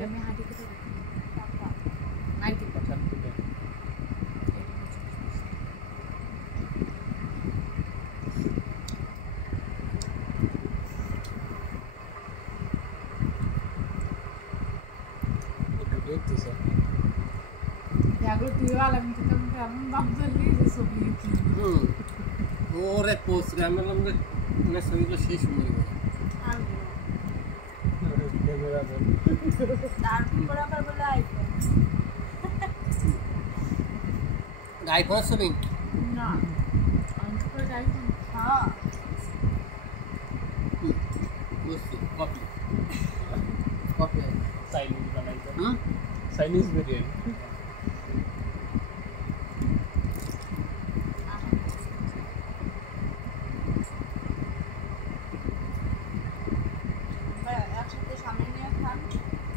আমি হাঁটি করে নাইটি পছন্দ করে দেখতেছে জাগো তুইও আলামিন তো কেমন বাবদলি যে ছবি কি ওরে পোস্ট আমরা আমরা না ছবিগুলো শেষ হয়ে গেল ক্যামেরা তারপর আবার বলে আইফোন ছবি না আইফোন আইফোন হ্যাঁ পোস্ট কপি কপি চাইনিজ বানাইছে চাইনিজ বিরিয়ানি একসাথে সামনে নিয়ে খান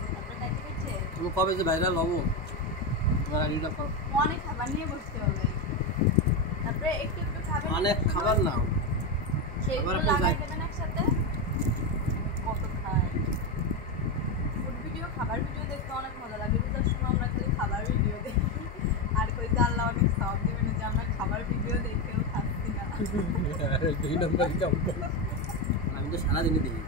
তারপরে খাইতে খাইতে তুমি কবে যে ভাইরাল হবো তোমার আইডিটা অনেক খাবার নিয়ে বসতে হবে তারপরে একটু একটু খাবেন অনেক খাবার না সেইগুলো লাগাই দেবেন একসাথে কত খায় ফুড ভিডিও খাবার ভিডিও দেখতে অনেক মজা লাগে রোজার সময় আমরা খালি খাবার ভিডিও দেখি আর কই আল্লাহ অনেক সব দিবেন যে আমরা খাবার ভিডিও দেখেও খাচ্ছি না দুই নম্বর কাম আমি তো সারাদিনই দেখি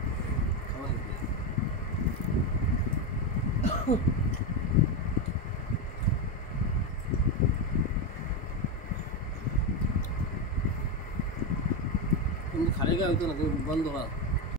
খালি গায়ে হইতো না বন্ধ করা